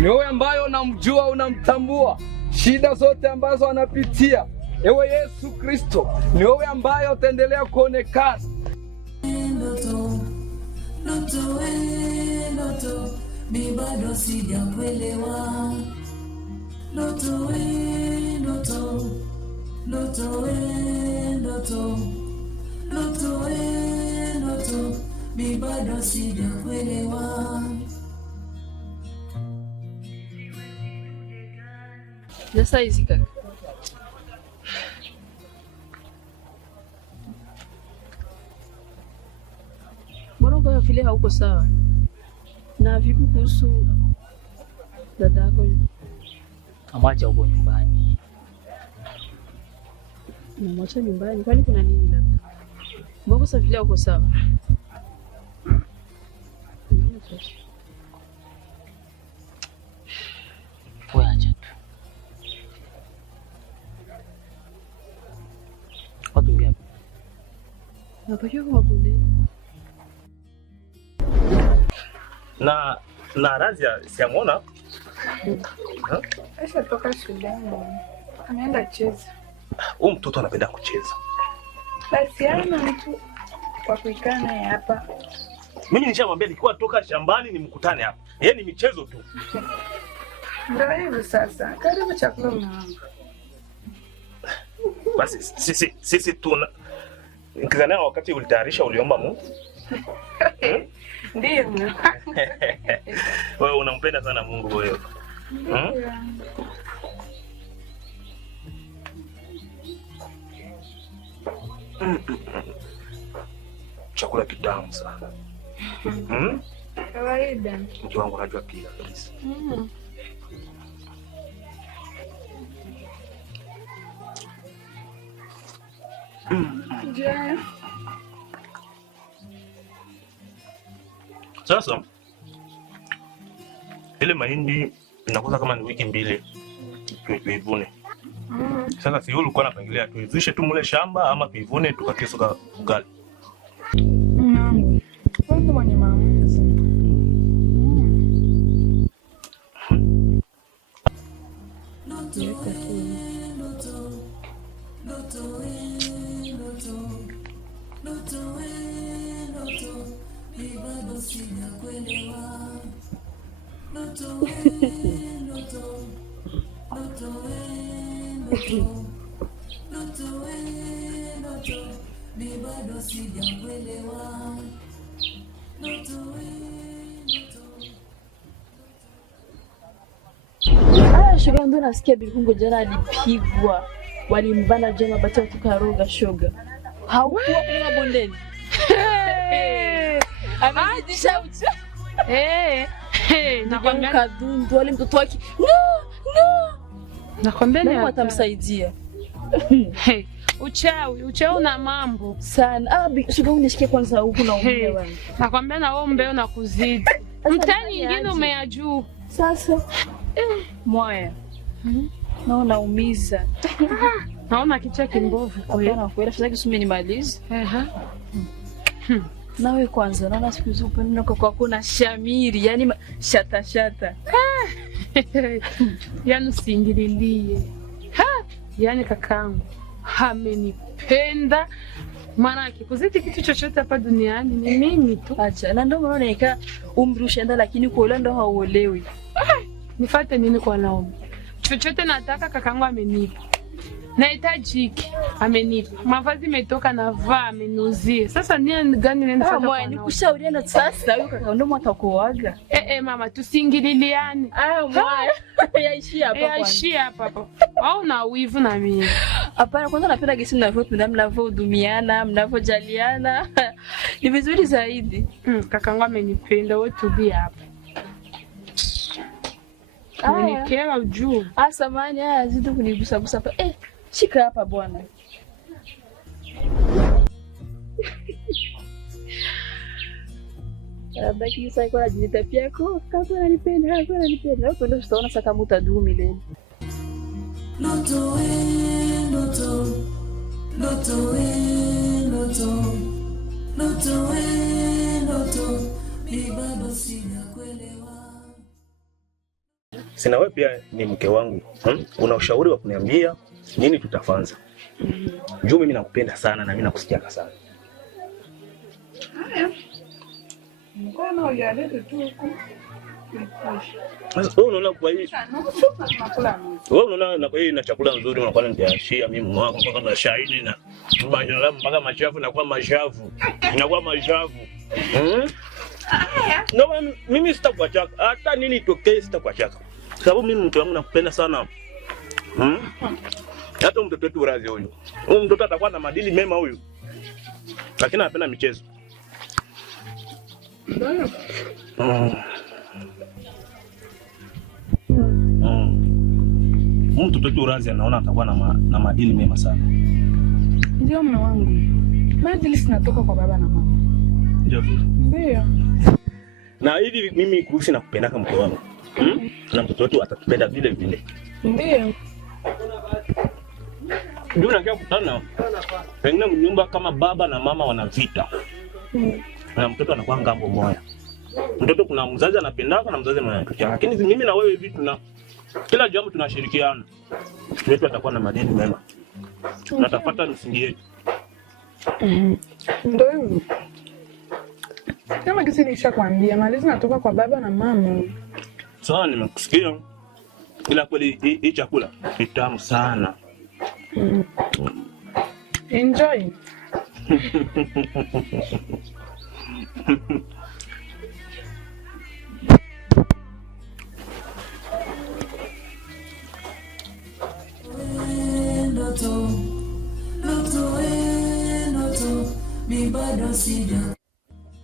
Ni wewe ambaye unamjua, unamtambua shida zote ambazo anapitia. Ewe Yesu Kristo, ni wewe ambaye utaendelea kuonekana. Loto, mi bado sijakuelewa. Loto, mi bado sijakuelewa. Sasa hizi kaka. Mbona kwa vile hauko sawa? Na vipi kuhusu dadako? Amwacha huko nyumbani. Mwacha nyumbani? Kwani kuna nini labda? Mbona sasa vile hauko sawa? Wewe acha tu. Watu ngapi? Napakiwa kwa bonde. Na Razia siamwona. Aisha toka shuleni. Ameenda cheza. Huyu mtoto anapenda kucheza. Basi ana mtu kwa kuikaa naye hapa. Mimi nishamwambia nikiwa toka shambani nimkutane hapa. Yeye ni michezo tu. Ndio hivyo sasa. Karibu chakula mwanangu. Basi sisi tuna nikizania wakati ulitayarisha uliomba Mungu. Ndio. Wewe unampenda sana Mungu wewe. Chakula kitamu sana. Kawaida. Mke wangu anajua pia kabisa. Je. Sasa ile mahindi inakosa kama ni wiki mbili tuivune. Sasa si ulikuwa unapangilia tuivishe tu mule shamba ama tuivune tukakesoka ugali? Kwanza mwenye maamuzi. Shoga ndo nasikia Bikungo jana alipigwa. Walimbana jana bacha kutoka Roga shoga. Haukuwa kuna bondeni. Amezidisha uchi. Nakwambia kadundu wale mtoto wake. No. Nakwambia ni atamsaidia. Uchawi na mambo sana. Shoga unishikia kwanza huku na umbea wangu. Nakwambia na wewe umbea na kuzidi. Mtani nyingine umeyajuu. Sasa moya. Naona umiza. Naona kichwa kimbovu kweli. Hapana kweli, afadhali kusumi nimalize. Nawe kwanza naona siku hizo upendo kwa kuna shamiri, yani shata. Yaani usiingililie. Yaani kakangu amenipenda. Maana kuzidi kitu chochote hapa duniani ni mimi tu. Acha. Na ndio maana nika umri ushaenda lakini kwa ndo hauolewi. Nifate nini kwa naume? Chochote nataka kakangu amenipa. Nahitaji hiki amenipa. Mavazi metoka na vaa ameniuzia. Sasa nini gani nenda fuata kwa naume? Nikushauriana sasa huyo kaka ndo mtakuaga. Mama tusiingililiane. Mwaya. Yaishia hapa kwanza. Yaishia hapa. Au na wivu na mimi. Hapana, kwanza napenda gesi mnavyohudumiana, mnavyojaliana. Ni vizuri zaidi. Kakangu amenipenda, wewe tulia hapa. Umenikera ujuu. Samahani, zidi kunigusa hapa. Shika hapa bwana. Baki sasa kwa ajili yako, kama unanipenda, hapo ndio tutaona sasa kama utadumu milele. Sina wewe pia ni mke wangu. Una ushauri wa kuniambia nini tutafanza? Juu mimi nakupenda sana na mimi nakusikiaka sana. Haya. Mkono uyalete tu huko. Sasa wewe unaona kwa hii. Wewe unaona na kwa hii na chakula nzuri unakuwa nikiashia mimi mume wako mpaka mashaini na mpaka machafu na kwa mashavu. Inakuwa mashavu. No, mimi sitakuachaka. Hata nini itokee sitakuachaka. Sababu mimi mtu wangu nakupenda sana. Hata mtoto wetu Urazi huyu. Huyu mtoto atakuwa na maadili mema huyu. Lakini anapenda michezo. Mtoto wetu Urazi anaona atakuwa na maadili mema sana. Ndio mume wangu. Maadili sinatoka kwa baba na mama. Ndio vile. Ndio. Na hivi mimi kuhusu nakupenda kama mke wangu. Na mtoto wetu atatupenda vile vile. Ndio. Ndio nakia kutana. Pengine mnyumba kama baba na mama wana vita. Na mtoto anakuwa ngambo moja. Mtoto kuna mzazi anapendaka na mzazi anachukia. Lakini mimi na wewe hivi tuna kila jambo tunashirikiana. Wetu atakuwa na madeni mema. Tunatafuta msingi yetu. Ndio hivyo. Kama kisi nishakwambia malezi natoka kwa baba na mama. Sawa, nimekusikia. Ila kweli hii chakula ni tamu sana. Enjoy.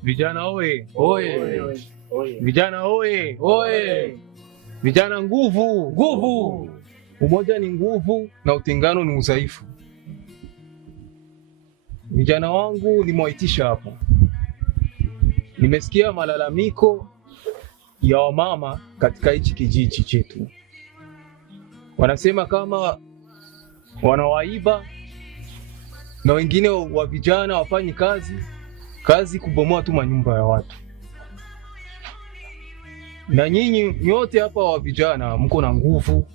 Vijana oye! Oye! Vijana oye! Oye! Vijana nguvu! Nguvu! Umoja ni nguvu na utengano ni udhaifu. Vijana wangu nimewaitisha hapa. Nimesikia malalamiko ya wamama katika hichi kijiji chetu. Wanasema kama wanawaiba na wengine wa vijana wafanyi kazi kubomoa tu manyumba ya watu. Na nyinyi nyote hapa wa vijana mko na nguvu.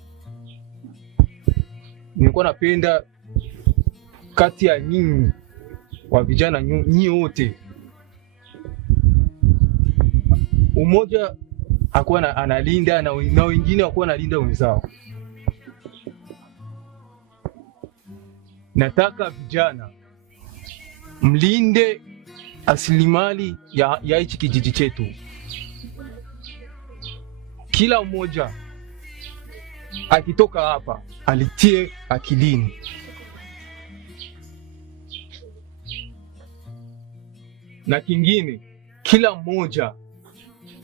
Nilikuwa napenda kati ya nyinyi wa vijana nyinyi wote umoja akuwa analinda na wengine wakuwa analinda wenzao. Nataka vijana mlinde asilimali ya hichi kijiji chetu. Kila mmoja akitoka hapa alitie akilini. Na kingine, kila mmoja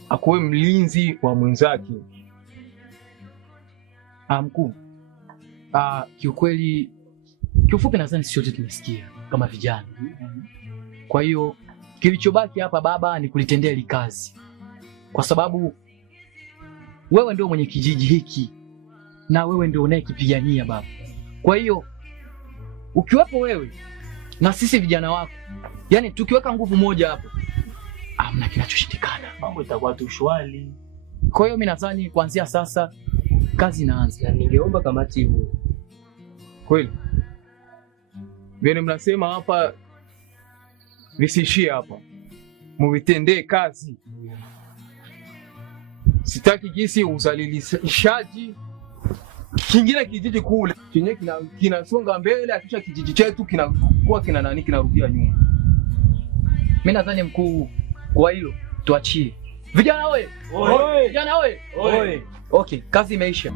akuwe mlinzi wa mwenzake. Mkuu, kiufupi nadhani sisi wote tumesikia kama vijana. Kwa hiyo kilichobaki hapa baba ni kulitendea hili kazi, kwa sababu wewe ndio mwenye kijiji hiki na wewe ndio unayekipigania baba. Kwa hiyo ukiwepo wewe na sisi vijana wako, yani tukiweka nguvu moja hapo, hamna kinachoshindikana, mambo itakuwa tu shwari. Kwa hiyo mimi nadhani kuanzia sasa kazi inaanza. Ningeomba kamati huu kweli vile mnasema hapa visiishie hapa, muvitendee kazi. Sitaki jinsi uzalilishaji kingine kijiji kule chenye kinasonga mbele, akisha kijiji chetu kinakuwa kinarudia nyuma. Mimi nadhani mkuu, kwa hilo tuachie. Vijana oye! Oye! Vijana oye! Oye! Okay, kazi imeisha.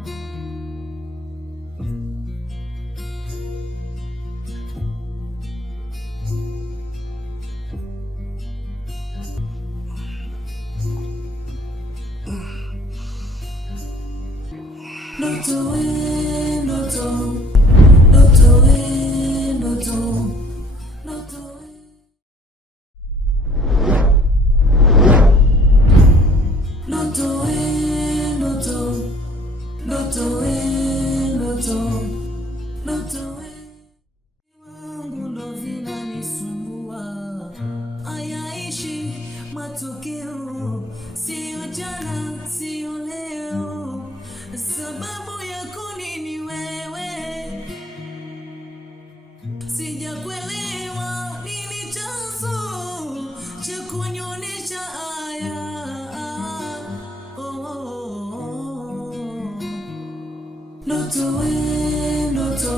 we, ndoto,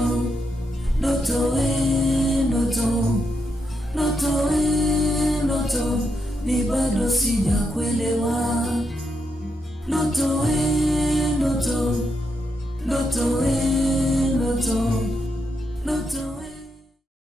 ndoto we, ndoto, ndoto we, ndoto, mi bado sijakuelewa. Ndoto we, ndoto, ndoto we, ndoto, ndoto we.